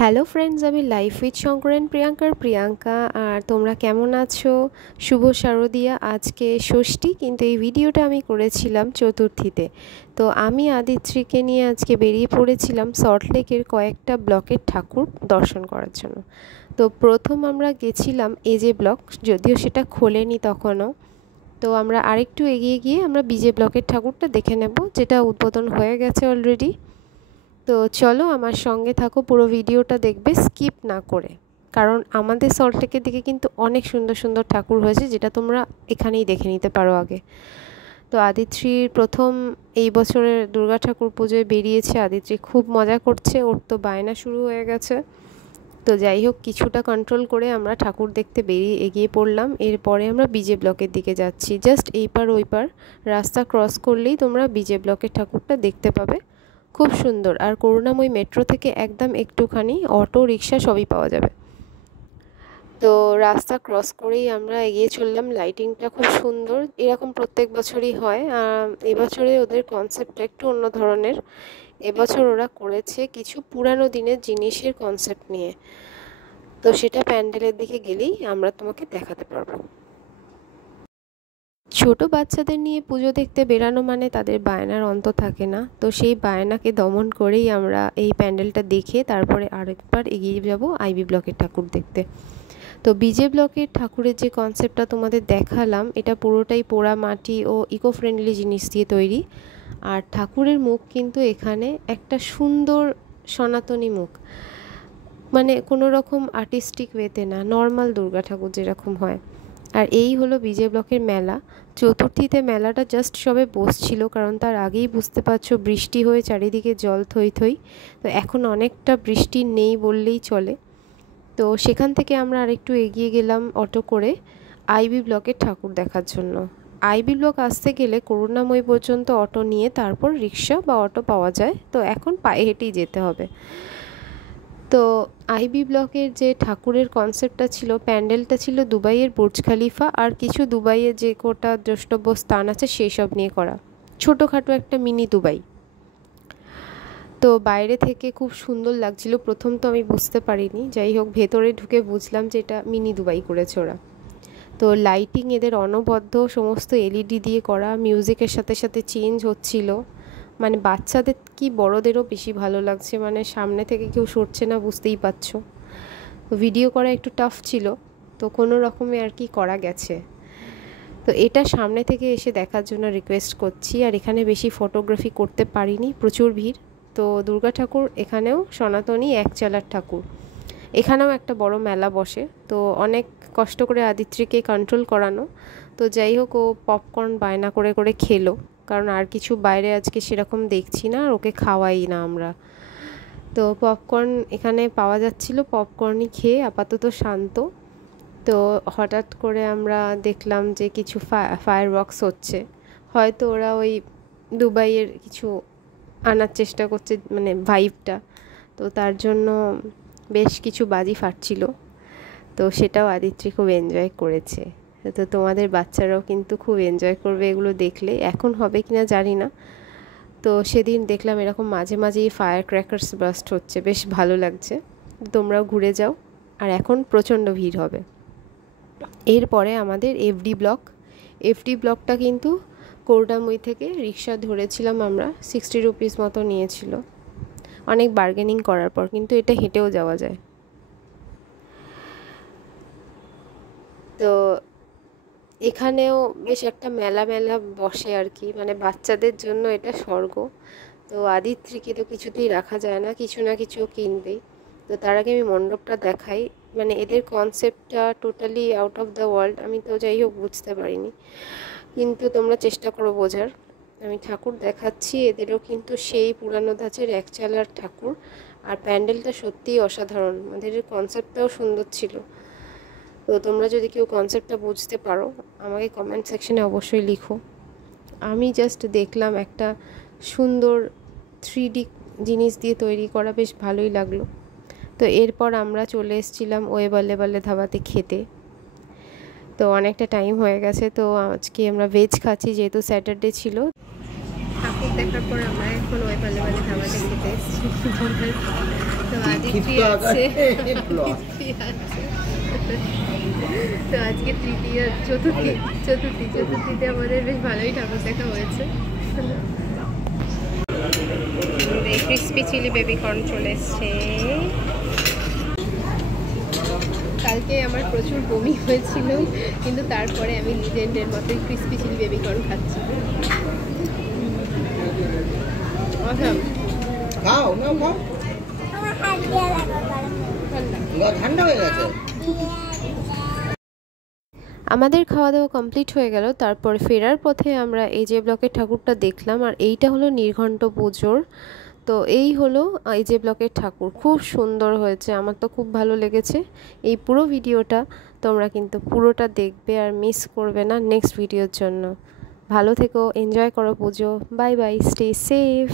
Hello friends, আমি life with Shankar and প্রিয়াঙ্কার প্রিয়াঙ্কা। আর তোমরা কেমন আছো? শুভ শারদিয়া। আজকে ষষ্ঠী, কিন্তু এই ভিডিওটা আমি করেছিলাম চতুর্থীতে। তো আমি আদিত্রিকে নিয়ে আজকে বেরিয়ে পড়েছিলাম সল্টলেকের কয়েকটা ব্লকের ঠাকুর দর্শন করার জন্য। তো প্রথম আমরা গেছিলাম এজে ব্লক, যদিও সেটা খোলেনি তখনও। তো আমরা আরেকটু এগিয়ে গিয়ে আমরা বিজে ব্লকের ঠাকুরটা দেখে নেব, যেটা উদ্বোধন হয়ে গেছে অলরেডি। তো চলো আমার সঙ্গে থাকো, পুরো ভিডিওটা দেখবে স্কিপ না করে, কারণ আমাদের সল্টলেকের দিকে কিন্তু অনেক সুন্দর সুন্দর ঠাকুর হয়েছে, যেটা তোমরা এখানেই দেখে নিতে পারো আগে। তো আদিত্রির প্রথম এই বছরের দুর্গা ঠাকুর পুজোয় বেরিয়েছে। আদিত্রি খুব মজা করছে, ওর তো বায়না শুরু হয়ে গেছে। তো যাই হোক, কিছুটা কন্ট্রোল করে আমরা ঠাকুর দেখতে এগিয়ে পড়লাম। এরপরে আমরা বিজে ব্লকের দিকে যাচ্ছি। জাস্ট এই পার ওই পার রাস্তা ক্রস করলেই তোমরা বিজে ব্লকের ঠাকুরটা দেখতে পাবে। খুব সুন্দর। আর করুণাময়ী মেট্রো থেকে একদম একটুখানি অটো রিক্সা সবই পাওয়া যাবে। তো রাস্তা ক্রস করেই আমরা এগিয়ে চললাম। লাইটিংটা খুব সুন্দর, এরকম প্রত্যেক বছরই হয়। এবছরে ওদের কনসেপ্টটা একটু অন্য ধরনের। এবছর ওরা করেছে কিছু পুরানো দিনের জিনিসের কনসেপ্ট নিয়ে। তো সেটা প্যান্ডেলের দিকে গেলেই আমরা তোমাকে দেখাতে পারবো। ছোট বাচ্চাদের নিয়ে পুজো দেখতে বেরানো মানে তাদের বায়নার অন্ত থাকে না। তো সেই বায়নাকে দমন করেই আমরা এই প্যান্ডেলটা দেখে তারপরে আরেকবার এগিয়ে যাব আইবি ব্লকের ঠাকুর দেখতে। তো বিজে ব্লকের ঠাকুরের যে কনসেপ্টটা তোমাদের দেখালাম, এটা পুরোটাই পোড়া মাটি ও ইকো ফ্রেন্ডলি জিনিস দিয়ে তৈরি। আর ঠাকুরের মুখ কিন্তু এখানে একটা সুন্দর সনাতনী মুখ, মানে কোনো রকম আর্টিস্টিক ওয়েতে না, নর্মাল দুর্গা ঠাকুর যেরকম হয়। আর এই হলো বিজে ব্লকের মেলা। চতুর্থীতে মেলাটা জাস্ট সবে বসছিল, কারণ তার আগেই বুঝতে পারছো বৃষ্টি হয়ে চারিদিকে জল থই থই। তো এখন অনেকটা বৃষ্টি নেই বললেই চলে। তো সেখান থেকে আমরা আরেকটু এগিয়ে গেলাম অটো করে আইবি ব্লকের ঠাকুর দেখার জন্য। আইবি ব্লক আসতে গেলে করুণাময়ী পর্যন্ত অটো নিয়ে তারপর রিক্সা বা অটো পাওয়া যায়। তো এখন পায়ে হেঁটেই যেতে হবে। তো আইবি ব্লকের যে ঠাকুরের কনসেপ্টটা ছিল, প্যান্ডেলটা ছিল দুবাইয়ের বুর্জ খালিফা আর কিছু দুবাইয়ের যে কোটা দ্রষ্টব্য স্থান আছে সেই সব নিয়ে করা, ছোটোখাটো একটা মিনি দুবাই। তো বাইরে থেকে খুব সুন্দর লাগছিল। প্রথম তো আমি বুঝতে পারিনি, যাই হোক ভেতরে ঢুকে বুঝলাম যে এটা মিনি দুবাই করেছে ওরা। তো লাইটিং এদের অনবদ্য, সমস্ত এলইডি দিয়ে করা, মিউজিকের সাথে সাথে চেঞ্জ হচ্ছিল। মানে বাচ্চাদের কি বড়দেরও বেশি ভালো লাগছে, মানে সামনে থেকে কেউ সরছে না, বুঝতেই পারছো। ভিডিও করা একটু টাফ ছিল, তো কোনো রকমে আর কি করা গেছে। তো এটা সামনে থেকে এসে দেখার জন্য রিকোয়েস্ট করছি। আর এখানে বেশি ফটোগ্রাফি করতে পারিনি, প্রচুর ভিড়। তো দুর্গা ঠাকুর এখানেও সনাতনী এক চালার ঠাকুর। এখানেও একটা বড় মেলা বসে। তো অনেক কষ্ট করে আদিত্রিকে কন্ট্রোল করানো। তো যাই হোক, ও পপকর্ন বায়না করে করে খেলো, কারণ আর কিছু বাইরে আজকে সেরকম দেখছি না, আর ওকে খাওয়াই না আমরা। তো পপকর্ন এখানে পাওয়া যাচ্ছিল, পপকর্নই খেয়ে আপাতত শান্ত। তো হঠাৎ করে আমরা দেখলাম যে কিছু ফায়ার ওয়ার্কস হচ্ছে। হয়তো ওরা ওই দুবাইয়ের কিছু আনার চেষ্টা করছে, মানে ভাইবটা। তো তার জন্য বেশ কিছু বাজি ফাটছিল। তো সেটাও আদিত্রি খুব এনজয় করেছে। তো তোমাদের বাচ্চারাও কিন্তু খুব এনজয় করবে এগুলো দেখলে। এখন হবে কিনা জানি না। তো সেদিন দেখলাম এরকম মাঝে মাঝেই ফায়ার ক্র্যাকার্স বাস্ট হচ্ছে, বেশ ভালো লাগছে। তোমরাও ঘুরে যাও। আর এখন প্রচণ্ড ভিড় হবে। এরপরে আমাদের এফডি ব্লকটা কিন্তু করুণাময়ী থেকে রিক্সা ধরেছিলাম আমরা, 60 রুপিস মতো নিয়েছিল। অনেক বার্গেনিং করার পর কিন্তু এটা হেঁটেও যাওয়া যায়। তো এখানেও বেশ একটা মেলা মেলা বসে আর কি, মানে বাচ্চাদের জন্য এটা স্বর্গ। তো আদিত্রিকে তো কিছুতেই রাখা যায় না, কিছু না কিছু কিনবেই। তো তার আগে আমি মণ্ডপটা দেখাই। মানে এদের কনসেপ্টটা totally out of the world. আমি তো যাই হোক বুঝতে পারিনি, কিন্তু তোমরা চেষ্টা করো বোঝার। আমি ঠাকুর দেখাচ্ছি, এদেরও কিন্তু সেই পুরানো ধাঁচের একচালার ঠাকুর। আর প্যান্ডেলটা সত্যিই অসাধারণ, আমাদের কনসেপ্টটাও সুন্দর ছিল। তো তোমরা যদি কেউ কনসেপ্টটা বুঝতে পারো আমাকে কমেন্ট সেকশনে অবশ্যই লিখো। আমি জাস্ট দেখলাম একটা সুন্দর 3D জিনিস দিয়ে তৈরি করা, বেশ ভালোই লাগলো। তো এরপর আমরা চলে এসেছিলাম ওয়ে বালে বালে ধাবাতে খেতে। তো অনেকটা টাইম হয়ে গেছে, তো আজকে আমরা ভেজ খাচ্ছি যেহেতু স্যাটারডে ছিল। ঠাকুর দেখার পর আমরা এখন ওয়ে বালে বালে ধাবাতে খেতে এসেছি। তো আদিত্য আছে, তো আজকে চতুর্থীতে আমাদের বেশ ভালোই ঠাকুর দেখা হয়েছে। ক্রিসপি চিলি বেবিকর্ন চলে এসছে। কালকে আমার প্রচুর বমি হয়েছিল, কিন্তু তারপরে আমি লিজেন্ডের মতোই ক্রিসপি চিলি বেবিকর্ন খাচ্ছি। ঠান্ডা হয়ে গেছে। আমাদের খাওয়া দাওয়া কমপ্লিট হয়ে গেল। তারপর ফেরার পথে আমরা AJ ব্লকের ঠাকুরটা দেখলাম, আর এইটা হলো নির্ঘণ্ট পুজোর। তো এই হলো AJ ব্লকের ঠাকুর, খুব সুন্দর হয়েছে, আমার তো খুব ভালো লেগেছে। এই পুরো ভিডিওটা তোমরা কিন্তু পুরোটা দেখবে আর মিস করবে না নেক্সট ভিডিওর জন্য। ভালো থেকো, এনজয় করো পুজো। Bye bye, stay safe.